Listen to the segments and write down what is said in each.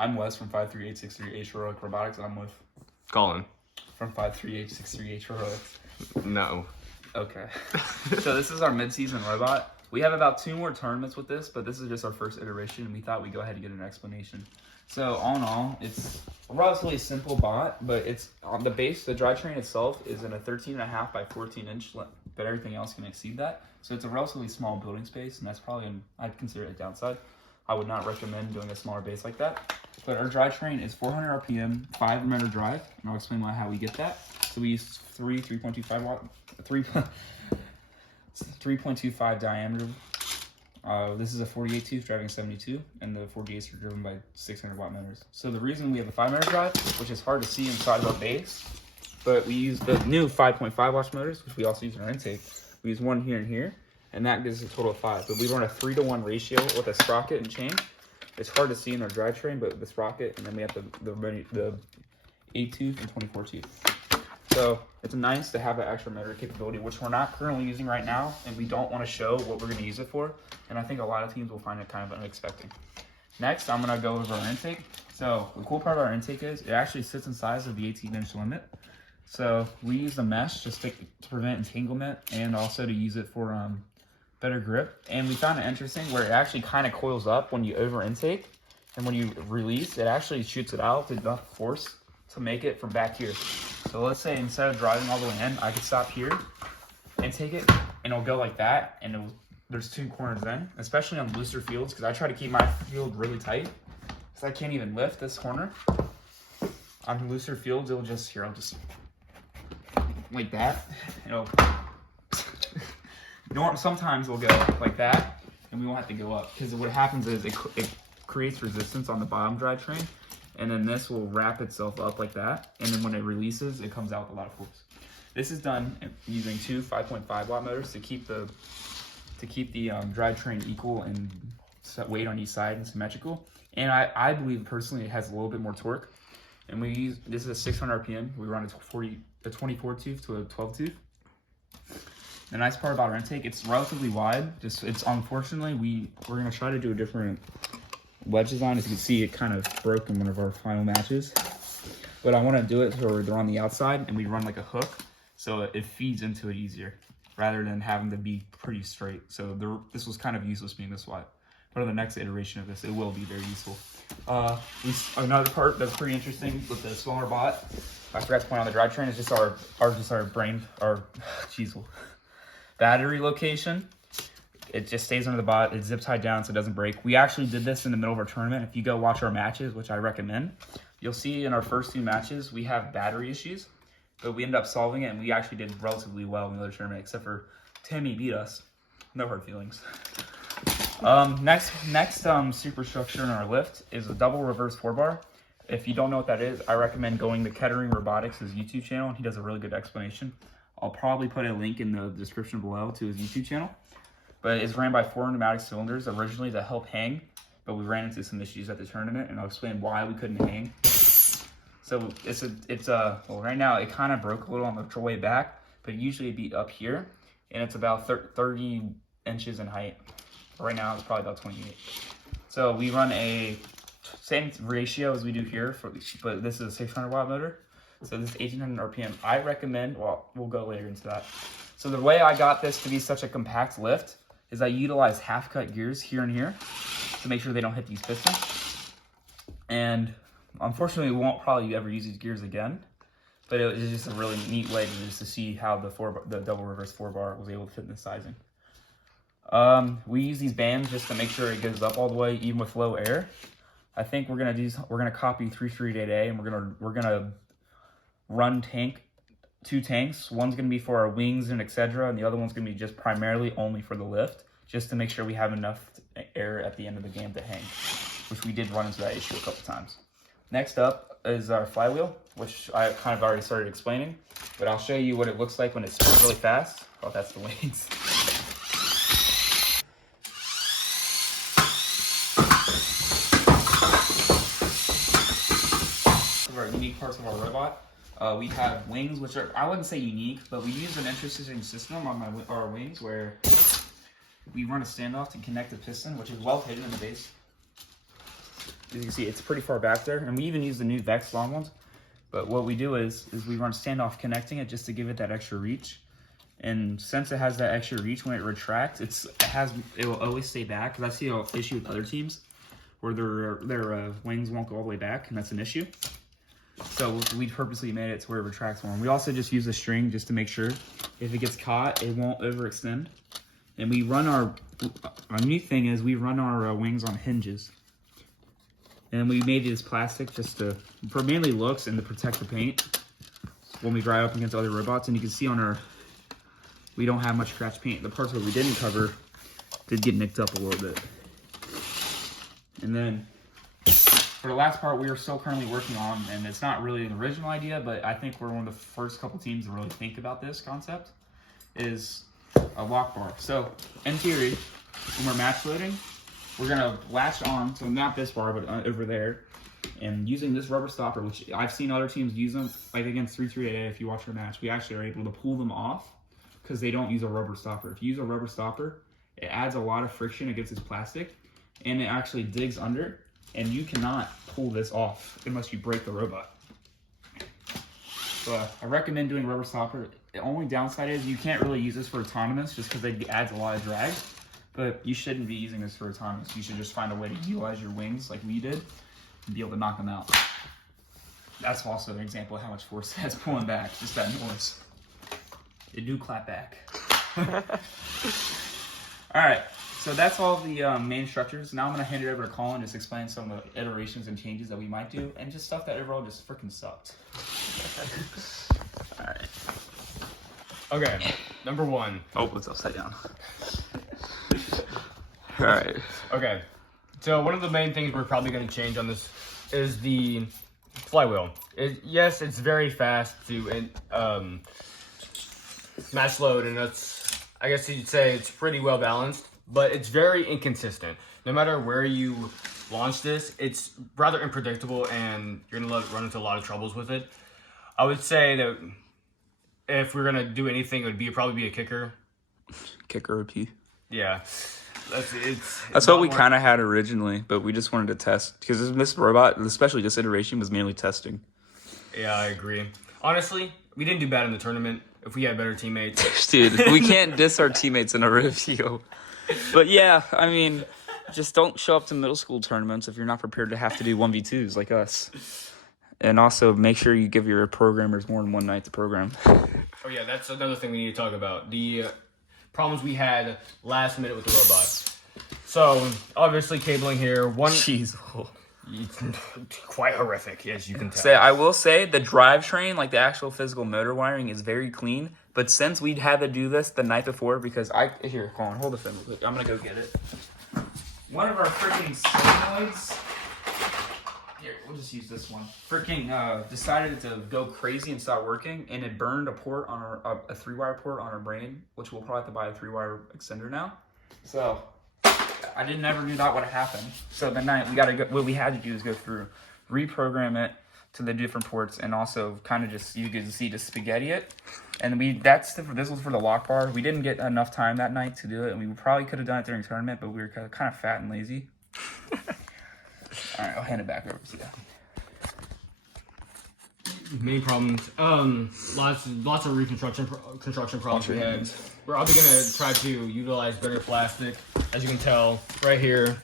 I'm Wes from 53863H Heroic Robotics, and I'm with Colin. from 53863H Heroics. No. Okay. So this is our mid-season robot. We have about 2 more tournaments with this, but this is just our first iteration, and we thought we'd go ahead and get an explanation. So all in all, it's a relatively simple bot, but it's on the base. The drivetrain itself is in a 13.5 by 14 inch, but everything else can exceed that. So it's a relatively small building space, and that's probably I'd consider it a downside. I would not recommend doing a smaller base like that. But our drivetrain is 400 RPM, 5 motor drive, and I'll explain how we get that. So we use 3.25 watt, 3.25 diameter. This is a 48 tooth driving 72, and the 48s are driven by 600 watt motors. So the reason we have the 5 motor drive, which is hard to see inside of our base, but we use the new 5.5 watt motors, which we also use in our intake. We use one here and here, and that gives us a total of 5. But we run a 3-to-1 ratio with a sprocket and chain. It's hard to see in our drivetrain, but the sprocket, and then we have the 8 tooth and 24 tooth. So it's nice to have that extra motor capability, which we're not currently using right now, and we don't want to show what we're going to use it for. And I think a lot of teams will find it kind of unexpected. Next, I'm going to go over our intake. So the cool part of our intake is it actually sits inside of the 18-inch limit. So we use the mesh just to prevent entanglement and also to use it for better grip. And we found it interesting where it actually kind of coils up when you over intake, and when you release, it actually shoots it out with enough force to make it from back here. So let's say instead of driving all the way in, I could stop here and take it, and it'll go like that, and there's 2 corners in, especially on looser fields, because I try to keep my field really tight, because I can't even lift this corner. On looser fields, I'll just like that. Sometimes it'll go like that, and we won't have to go up, because what happens is it creates resistance on the bottom drivetrain, and then this will wrap itself up like that, and then when it releases, it comes out with a lot of force. This is done using 2 5.5 watt motors to keep the drivetrain equal and weight on each side and symmetrical. And I believe personally it has a little bit more torque. And this is a 600 RPM. We run a 24 tooth to a 12 tooth. The nice part about our intake, it's relatively wide. It's unfortunately we're gonna try to do a different wedge design. As you can see, it kind of broke in one of our final matches. But I want to do it so they're on the outside and we run like a hook, so it feeds into it easier rather than having to be pretty straight. So this was kind of useless being this wide. But on the next iteration of this, it will be very useful. Another part that's pretty interesting with the smaller bot, I forgot to point out the drivetrain, is just our battery location. It just stays under the bot. It's zip tied down so it doesn't break. We actually did this in the middle of our tournament. If you go watch our matches, which I recommend, you'll see in our first 2 matches, we have battery issues, but we ended up solving it, and we actually did relatively well in the other tournament, except for Timmy beat us. No hard feelings. Next superstructure in our lift is a double reverse 4-bar. If you don't know what that is, I recommend going to Kettering Robotics' YouTube channel, and he does a really good explanation. I'll probably put a link in the description below to his YouTube channel. But it's ran by 4 pneumatic cylinders originally to help hang, but we ran into some issues at the tournament, and I'll explain why we couldn't hang. So well, right now it kind of broke a little on the way back, but usually it'd be up here, and it's about 30 inches in height. Right now it's probably about 28. So we run a same ratio as we do here, but this is a 600 watt motor. So this is 1800 RPM. I recommend, well, we'll go later into that. So the way I got this to be such a compact lift is I utilize half-cut gears here and here to make sure they don't hit these pistons. And unfortunately, we won't probably ever use these gears again, but it was just a really neat way to see how the double reverse 4-bar was able to fit in this sizing. We use these bands just to make sure it goes up all the way, even with low air. I think we're gonna copy 338A, and we're gonna run 2 tanks. One's going to be for our wings and etc., and the other one's going to be just primarily only for the lift, just to make sure we have enough air at the end of the game to hang, which we did run into that issue a couple times. Next up is our flywheel, which I kind of already started explaining, but I'll show you what it looks like when it spins really fast. Oh, that's the wings. Some of our unique parts of our robot. We have wings, which are, I wouldn't say unique, but we use an interesting system on our wings where we run a standoff to connect the piston, which is well hidden in the base. As you can see, it's pretty far back there, and we even use the new Vex long ones. But what we do is we run standoff connecting it just to give it that extra reach. And since it has that extra reach, when it retracts, it will always stay back. Because I see an issue with other teams where their wings won't go all the way back, and that's an issue. So we purposely made it to where it retracts more. And we also just use a string just to make sure if it gets caught, it won't overextend. And we run our new thing is we run our wings on hinges. And we made this plastic just for mainly looks and to protect the paint when we drive up against other robots. And you can see we don't have much scratch paint. The parts that we didn't cover did get nicked up a little bit. And then for the last part, we are still currently working on, and it's not really an original idea, but I think we're one of the first couple teams to really think about this concept, is a lock bar. So in theory, when we're match loading, we're gonna latch on, so not this bar, but over there, and using this rubber stopper, which I've seen other teams use them, like against 338A, if you watch our match, we actually are able to pull them off because they don't use a rubber stopper. If you use a rubber stopper, it adds a lot of friction against this plastic, and it actually digs under, and you cannot pull this off unless you break the robot. So I recommend doing rubber stopper. The only downside is you can't really use this for autonomous just because it adds a lot of drag. But you shouldn't be using this for autonomous. You should just find a way to utilize your wings like we did and be able to knock them out. That's also an example of how much force that's pulling back, just that noise. They do clap back. All right, so that's all the main structures. Now I'm gonna hand it over to Colin, just explain some of the iterations and changes that we might do, and just stuff that overall just freaking sucked. All right. Okay, number one. Oh, it's upside down. All right. Okay, so one of the main things we're probably going to change on this is the flywheel. Yes, it's very fast to match load, and I guess you'd say it's pretty well balanced, but it's very inconsistent. No matter where you launch this, it's rather unpredictable, and you're going to run into a lot of troubles with it. I would say that if we're going to do anything, it would probably be a kicker. Kicker OP. Yeah. That's what we kind of had originally, but we just wanted to test because this robot, especially this iteration, was mainly testing. Yeah, I agree. Honestly, we didn't do bad in the tournament. If we had better teammates, dude, we can't diss our teammates in a review. But yeah, I mean, just don't show up to middle school tournaments if you're not prepared to have to do 1v2s like us. And also make sure you give your programmers more than one night to program. Oh yeah, that's another thing we need to talk about. The problems we had last minute with the robot. So obviously cabling here, Jeez. Quite horrific, as you can tell. I will say the drivetrain, like the actual physical motor wiring, is very clean. But since we'd had to do this the night before, because here, hold on, hold the phone real quick. I'm gonna go get it. One of our freaking solenoids. Here, we'll just use this one. Freaking decided to go crazy and start working, and it burned a port on a 3-wire port on our brain, which we'll probably have to buy a 3-wire extender now. So I never knew that would happen. So the night we gotta go. What we had to do is go through, reprogram it to the different ports, and also kind of just you could see just spaghetti it. And this was for the lock bar. We didn't get enough time that night to do it, and we probably could have done it during the tournament, but we were kind of fat and lazy. All right, I'll hand it back over to you. Main problems. Lots of construction problems we had. We're obviously gonna try to utilize better plastic. As you can tell, right here,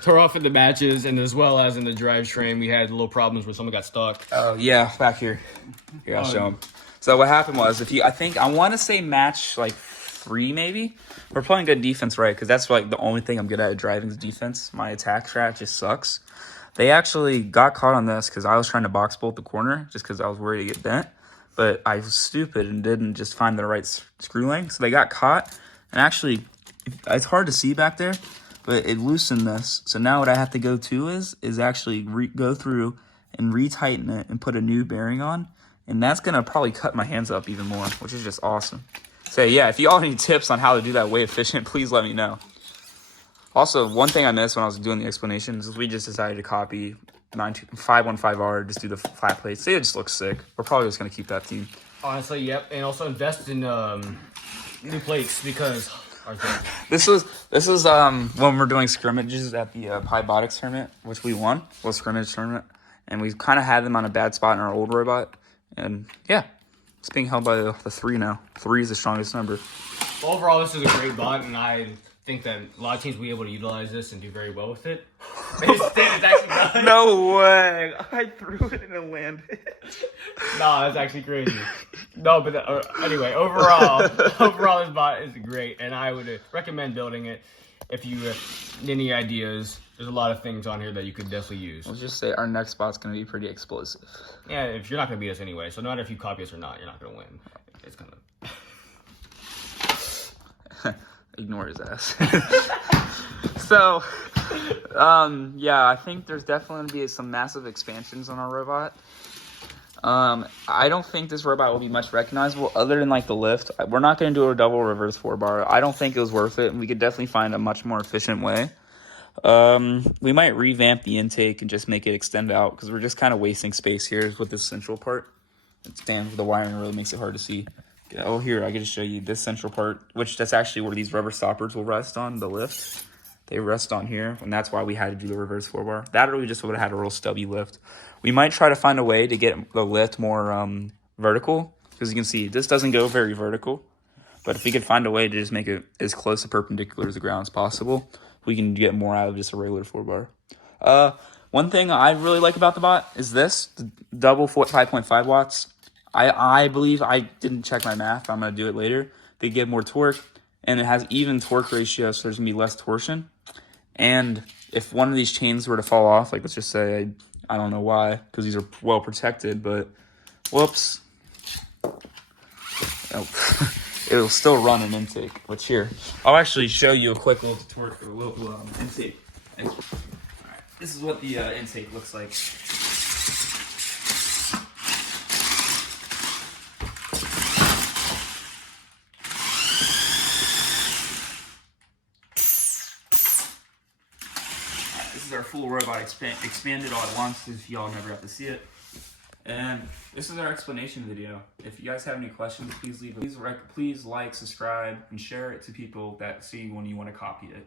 tore off in the matches, and as well as in the drivetrain, we had little problems where someone got stuck. Oh yeah, back here. Here, I'll show them. So what happened was, I want to say match like 3 maybe. We're playing good defense, right? Because that's like the only thing I'm good at driving is defense. My attack strat just sucks. They actually got caught on this because I was trying to box bolt the corner just because I was worried to get bent. But I was stupid and didn't just find the right screw length. So they got caught. And actually, it's hard to see back there, but it loosened this. So now what I have to go to is actually go through and retighten it and put a new bearing on. And that's going to probably cut my hands up even more, which is just awesome. So yeah, if you all need tips on how to do that way efficient, please let me know. Also, one thing I missed when I was doing the explanations is we just decided to copy 515R, just do the flat plates. It just looks sick. We're probably just going to keep that team. Honestly, yep. And also invest in new plates because Or is it- This is when we're doing scrimmages at the Pybotics tournament, which we won. Well, scrimmage tournament, and we kind of had them on a bad spot in our old robot, and yeah, it's being held by the 3 now. 3 is the strongest number. Overall, this is a great bot, and I think that a lot of teams will be able to utilize this and do very well with it. It's actually not. No way! I threw it and it landed. No, that's actually crazy. No, but anyway, overall, this bot is great, and I would recommend building it if you need any ideas. There's a lot of things on here that you could definitely use. Let's just say our next bot's gonna be pretty explosive. Yeah, if you're not gonna beat us anyway, so no matter if you copy us or not, you're not gonna win. It's gonna. Ignore his ass. So, yeah, I think there's definitely going to be some massive expansions on our robot. I don't think this robot will be much recognizable other than like the lift. We're not going to do a double reverse 4-bar. I don't think it was worth it, and we could definitely find a much more efficient way. We might revamp the intake and just make it extend out because we're just kind of wasting space here with this central part. It stands with the wiring, really makes it hard to see. Oh, here, I get to show you this central part, which that's actually where these rubber stoppers will rest on the lift. They rest on here, and that's why we had to do the reverse 4-bar. That or we just would have had a real stubby lift. We might try to find a way to get the lift more vertical, because you can see this doesn't go very vertical. But if we could find a way to just make it as close to perpendicular to the ground as possible, we can get more out of just a regular 4-bar. One thing I really like about the bot is this, the double 5.5 watts. I believe, I didn't check my math, I'm going to do it later. They give more torque, and it has even torque ratio, so there's going to be less torsion. And if one of these chains were to fall off, like let's just say, I don't know why, because these are well protected, but whoops. Oh, it'll still run an intake, which here, I'll actually show you a quick little torque, or a little intake. All right, this is what the intake looks like. This is our full robot expanded all at once, if y'all never have to see it. And this is our explanation video. If you guys have any questions, please leave. Please like, subscribe, and share it to people that see when you want to copy it.